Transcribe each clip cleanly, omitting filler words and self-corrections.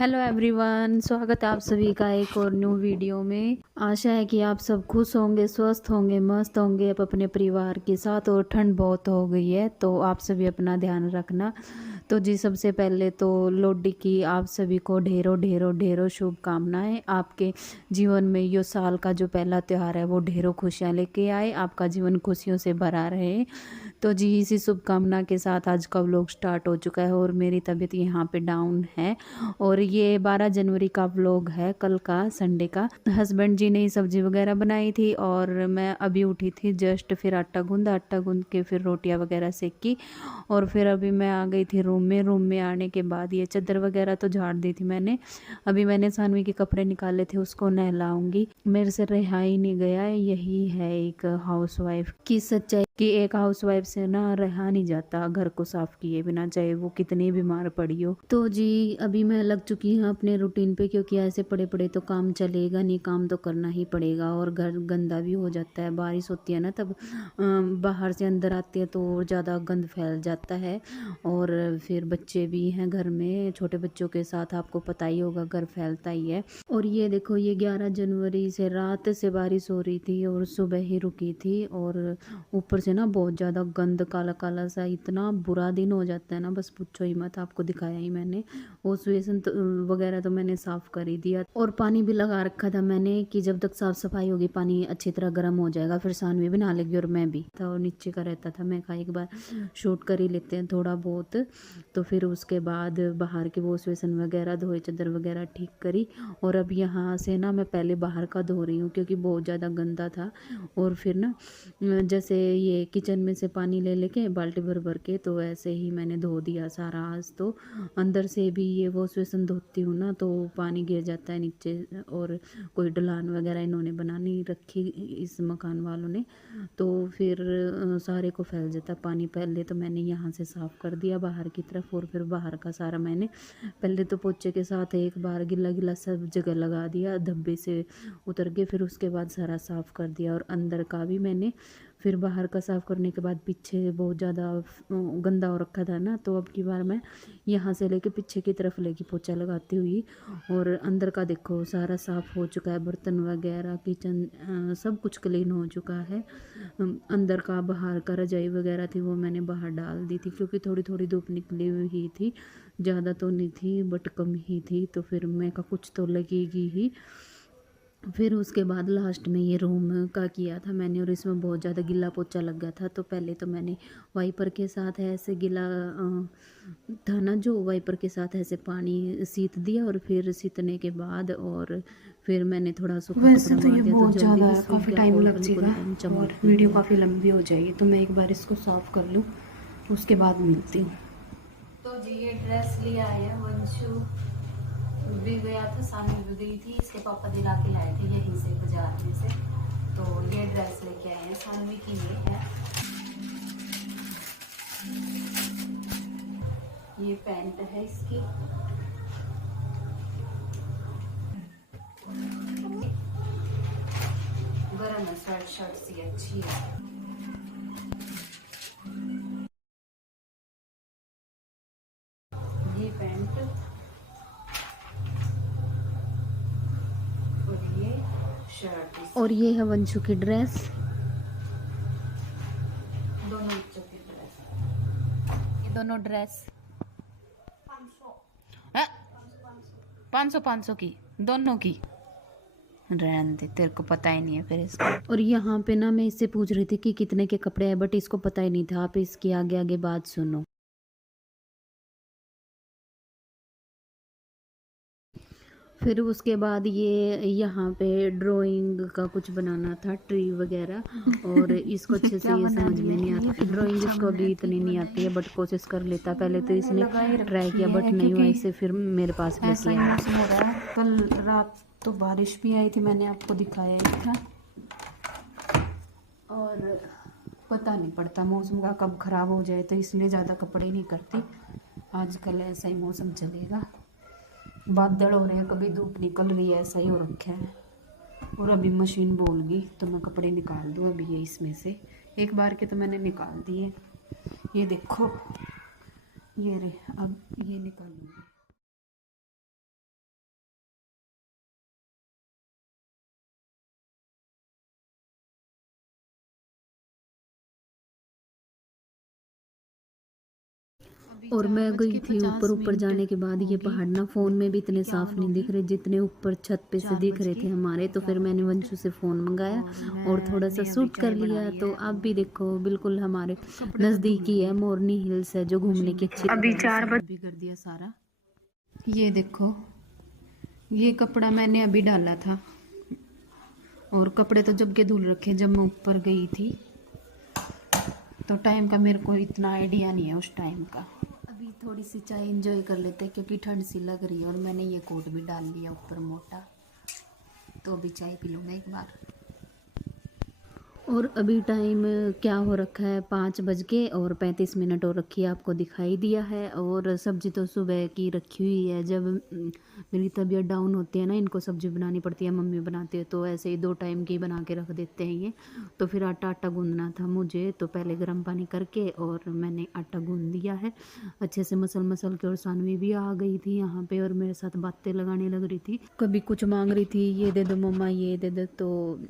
Hello everyone, स्वागत है आप सभी का एक और न्यू वीडियो में। आशा है कि आप सब खुश होंगे, स्वस्थ होंगे, मस्त होंगे आप अपने परिवार के साथ। और ठंड बहुत हो गई है तो आप सभी अपना ध्यान रखना। तो जी सबसे पहले तो लोहड़ी की आप सभी को ढेरों ढेरों ढेरों शुभकामनाएं। आपके जीवन में ये साल का जो पहला त्यौहार है वो ढेरों खुशियाँ लेके आए, आपका जीवन खुशियों से भरा रहे। तो जी इसी शुभकामना के साथ आज का व्लॉग स्टार्ट हो चुका है और मेरी तबीयत यहाँ पे डाउन है। और ये 12 जनवरी का व्लॉग है, कल का संडे का। हस्बैंड जी ने सब्जी वगैरह बनाई थी और मैं अभी उठी थी जस्ट, फिर आटा गूंद के फिर रोटियां वगैरह सेकी और फिर अभी मैं आ गई थी रूम में आने के बाद ये चादर वगैरह तो झाड़ दी थी मैंने। अभी मैंने सानवी के कपड़े निकाले थे, उसको नहलाऊंगी। मेरे से रहा ही नहीं गया। यही है एक हाउसवाइफ की सच्चाई कि एक हाउसवाइफ से ना रहा नहीं जाता घर को साफ किए बिना, चाहे वो कितनी बीमार पड़ी हो। तो जी अभी मैं लग चुकी हूँ अपने रूटीन पे, क्योंकि ऐसे पड़े पड़े तो काम चलेगा नहीं, काम तो करना ही पड़ेगा। और घर गंदा भी हो जाता है, बारिश होती है ना तब बाहर से अंदर आती है तो और ज़्यादा गंद फैल जाता है। और फिर बच्चे भी हैं घर में, छोटे बच्चों के साथ आपको पता ही होगा घर फैलता ही है। और ये देखो, ये 11 जनवरी से रात से बारिश हो रही थी और सुबह ही रुकी थी। और ऊपर से ना बहुत ज़्यादा गंद, काला काला सा, इतना बुरा दिन हो जाता है ना, बस पूछो ही मत। आपको दिखाया ही मैंने, वो बेसन वगैरह तो मैंने साफ़ कर ही दिया और पानी भी लगा रखा था मैंने कि जब तक साफ़ सफाई होगी पानी अच्छी तरह गर्म हो जाएगा, फिर सानवी भी नहा लेगी और मैं भी था। और नीचे का रहता था, मैं कहा एक बार शूट कर ही लेते हैं थोड़ा बहुत। तो फिर उसके बाद बाहर के वॉश बेसन वगैरह धोए, चादर वगैरह ठीक करी। और अब यहाँ से ना मैं पहले बाहर का धो रही हूँ क्योंकि बहुत ज़्यादा गंदा था। और फिर ना जैसे ये किचन में से पानी ले लेके बाल्टी भर भर के, तो ऐसे ही मैंने धो दिया सारा। आज तो अंदर से भी ये वॉश बेसन धोती हूँ ना तो पानी गिर जाता है नीचे। और कोई ढलान वगैरह इन्होंने बना नहीं रखी इस मकान वालों ने, तो फिर सारे को फैल जाता पानी। पहले तो मैंने यहाँ से साफ़ कर दिया बाहर की तरफ, और फिर बाहर का सारा मैंने पहले तो पोछे के साथ एक बार गिला गिला सब जगह लगा दिया, धब्बे से उतर के, फिर उसके बाद सारा साफ़ कर दिया। और अंदर का भी मैंने फिर बाहर का साफ़ करने के बाद पीछे बहुत ज़्यादा गंदा हो रखा था ना, तो अब की बार मैं यहाँ से लेके पीछे की तरफ लेके पोछा लगाती हुई। और अंदर का देखो सारा साफ़ हो चुका है, बर्तन वगैरह, किचन सब कुछ क्लीन हो चुका है। अंदर का, बाहर का, रजाई वगैरह थी वो मैंने बाहर डाल दी थी क्योंकि थोड़ी थोड़ी धूप निकली हुई थी, ज़्यादा तो नहीं थी बट कम ही थी। तो फिर मैं का कुछ तो लगेगी ही। फिर उसके बाद लास्ट में ये रूम का किया था मैंने और इसमें बहुत ज़्यादा गिला पोचा लग गया था। तो पहले तो मैंने वाइपर के साथ ऐसे गिला था ना, जो वाइपर के साथ ऐसे पानी सीत दिया और फिर सीतने के बाद और फिर मैंने थोड़ा सूखा वैसे कपड़ा तो मार ये दिया तो बहुत जल्दी ज़्यादा भी सूख काफ़ी गया टाइम और लग बिल्कुल जाएगा एकदम और चमक वीडियो भी है। काफ़ी लंबी हो जाएगी, तो मैं एक बार इसको साफ़ कर लूँ उसके बाद मिलती हूँ। तो जी ये ड्रेस लिया है, वंशु भी गया था, सामने भी गई थी, इसके पापा दिला के लाए थे यहीं से बाजार में से। तो ये ड्रेस लेके आए हैं, सानवी की ये है। ये पैंट है इसकी, गरम है, शर्ट शर्ट सी अच्छी है। ये पैंट और ये शर्ट, और ये है वंशु की ड्रेस, दोनों बच्चों की ड्रेस। ये दोनों ड्रेस 500 500 की, दोनों की। रहने दे, तेरे को पता ही नहीं है फिर इसका। और यहाँ पे ना मैं इससे पूछ रही थी कि कितने के कपड़े हैं, बट इसको पता ही नहीं था। आप इसकी आगे आगे बात सुनो। फिर उसके बाद ये यहाँ पे ड्राइंग का कुछ बनाना था, ट्री वगैरह, और इसको अच्छे से ये समझ में नहीं आता। ड्राइंग इसको अभी इतनी नहीं आती है बट कोशिश कर लेता। पहले तो इसने ट्राई किया बट नहीं हुआ, इससे फिर मेरे पास लेके आया। मौसम हो रहा है, कल रात तो बारिश भी आई थी, मैंने आपको दिखाया ही था। और पता नहीं पड़ता मौसम का कब ख़राब हो जाए, तो इसलिए ज़्यादा कपड़े नहीं करती। आजकल ऐसा ही मौसम चलेगा, बादल हो रहे हैं, कभी धूप निकल रही है, ऐसा ही हो रखा है। और अभी मशीन बोल गई तो मैं कपड़े निकाल दूँ अभी। ये इसमें से एक बार के तो मैंने निकाल दिए, ये देखो, ये रे अब ये निकालूंगी। और मैं गई थी ऊपर। ऊपर जाने के बाद ये पहाड़ ना फ़ोन में भी इतने साफ नहीं दिख रहे जितने ऊपर छत पे से दिख रहे थे हमारे। तो फिर मैंने वंशु से फ़ोन मंगाया और थोड़ा सा शूट कर लिया। तो आप भी देखो, बिल्कुल हमारे नज़दीकी है, मोरनी हिल्स है जो घूमने की अच्छी। अभी 4 बजे भी कर दिया सारा। ये देखो, ये कपड़ा मैंने अभी डाला था और कपड़े तो जब के धुल रखे जब मैं ऊपर गई थी। तो टाइम का मेरे को इतना आइडिया नहीं है उस टाइम का। अभी थोड़ी सी चाय एंजॉय कर लेते हैं क्योंकि ठंड सी लग रही है और मैंने ये कोट भी डाल लिया ऊपर मोटा। तो अभी चाय पी लूँगा एक बार। और अभी टाइम क्या हो रखा है, 5:35 हो रखी है, आपको दिखाई दिया है। और सब्जी तो सुबह की रखी हुई है। जब मेरी तबीयत डाउन होती है ना, इनको सब्जी बनानी पड़ती है, मम्मी बनाती है, तो ऐसे ही 2 टाइम की बना के रख देते हैं ये। तो फिर आटा गूंदना था मुझे, तो पहले गर्म पानी करके और मैंने आटा गूंद दिया है अच्छे से मसल के। और सानवी भी आ गई थी यहाँ पे और मेरे साथ बातें लगाने लग रही थी, कभी कुछ मांग रही थी, ये दे दो मम्मा, ये दे दो। तो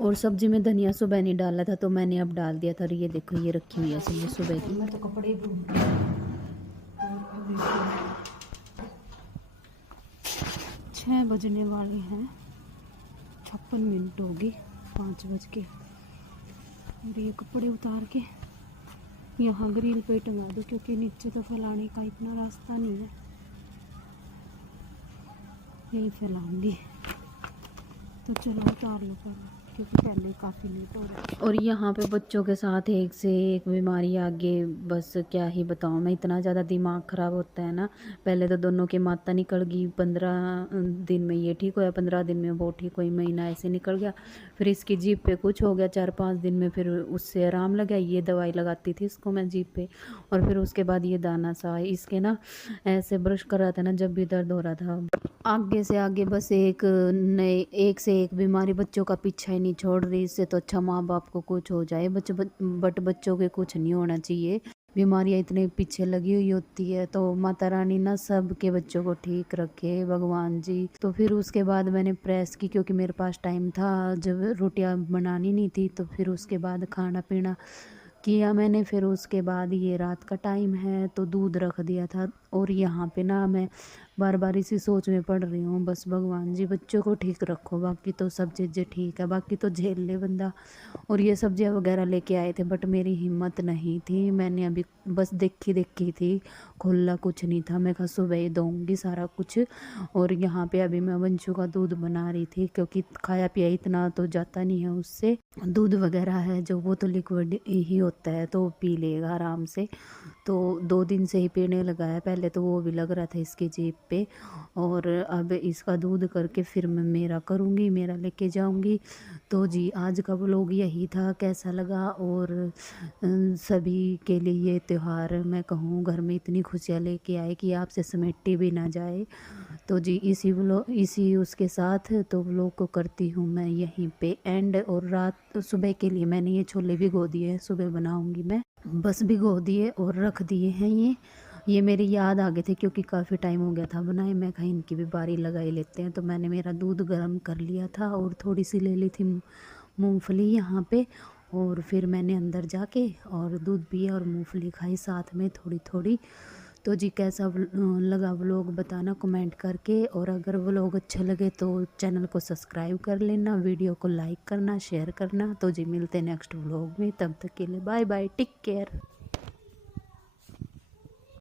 और सब्जी में धनिया सुबह नहीं डाला था तो मैंने अब डाल दिया था। और ये देखो, ये रखी हुई है सब्जी सुबह की। मैं तो कपड़े धुल 6 बजने वाले हैं, 56 मिनट होगी 5 बज के। और ये कपड़े उतार के यहाँ ग्रिल पे टंगा दो क्योंकि नीचे तो फैलाने का इतना रास्ता नहीं है, यही फैलाऊंगी। तो चलो उतार लो क्योंकि पहले काफ़ी लेट हो रहा है। और यहाँ पे बच्चों के साथ एक से एक बीमारी आगे, बस क्या ही बताऊँ मैं, इतना ज़्यादा दिमाग ख़राब होता है ना। पहले तो दोनों की माता निकल गई, 15 दिन में ये ठीक होया, 15 दिन में वो ठीक हुई, महीना ऐसे निकल गया। फिर इसकी जीभ पे कुछ हो गया 4-5 दिन में, फिर उससे आराम लगा। ये दवाई लगाती थी इसको मैं जीभ पे। और फिर उसके बाद ये दाना सा इसके ना ऐसे ब्रश कर रहा था ना जब भी दर्द हो रहा था। आगे से आगे बस एक से एक बीमारी बच्चों का पीछा ही नहीं छोड़ रही। इससे तो अच्छा माँ बाप को कुछ हो जाए, बट बच्चों के कुछ नहीं होना चाहिए। बीमारियाँ इतने पीछे लगी हुई होती है। तो माता रानी ना सब के बच्चों को ठीक रखे भगवान जी। तो फिर उसके बाद मैंने प्रेस की क्योंकि मेरे पास टाइम था, जब रोटियां बनानी नहीं थी। तो फिर उसके बाद खाना पीना किया मैंने। फिर उसके बाद ये रात का टाइम है तो दूध रख दिया था। और यहाँ पे ना मैं बार बार इसी सोच में पड़ रही हूँ, बस भगवान जी बच्चों को ठीक रखो, बाकी तो सब चीज़ें ठीक है, बाकी तो झेल ले बंदा। और ये सब्जियाँ वगैरह लेके आए थे बट मेरी हिम्मत नहीं थी, मैंने अभी बस देखी थी, खुला कुछ नहीं था। मैं कहा सुबह ही दूँगी सारा कुछ। और यहाँ पे अभी मैं वंशु का दूध बना रही थी क्योंकि खाया पिया इतना तो जाता नहीं है उससे। दूध वगैरह है जो वो तो लिक्विड ही होता है तो पी लेगा आराम से। तो 2 दिन से ही पीने लगा है, पहले तो वो भी लग रहा था इसकी जीभ पे। और अब इसका दूध करके फिर मैं मेरा करूँगी, मेरा लेके जाऊँगी। तो जी आज का व्लॉग यही था, कैसा लगा। और सभी के लिए ये त्यौहार मैं कहूँ घर में इतनी खुशियाँ लेके आए कि आपसे समेटी भी ना जाए। तो जी इसी उसके साथ तो व्लॉग को करती हूँ मैं यहीं पे एंड। और रात सुबह के लिए मैंने ये छोले भिगो दिए हैं, सुबह बनाऊँगी मैं, बस भिगो दिए और रख दिए हैं। ये मेरी याद आ गए थे क्योंकि काफ़ी टाइम हो गया था बनाए। मैं कहीं इनकी भी बारी लगाई लेते हैं। तो मैंने मेरा दूध गर्म कर लिया था और थोड़ी सी ले ली थी मूंगफली यहाँ पे। और फिर मैंने अंदर जाके और दूध पिया और मूंगफली खाई साथ में थोड़ी थोड़ी। तो जी कैसा लगा व्लॉग बताना कमेंट करके। और अगर व्लॉग अच्छा लगे तो चैनल को सब्सक्राइब कर लेना, वीडियो को लाइक करना, शेयर करना। तो जी मिलते हैं नेक्स्ट व्लॉग में, तब तक के लिए बाय बाय, टेक केयर।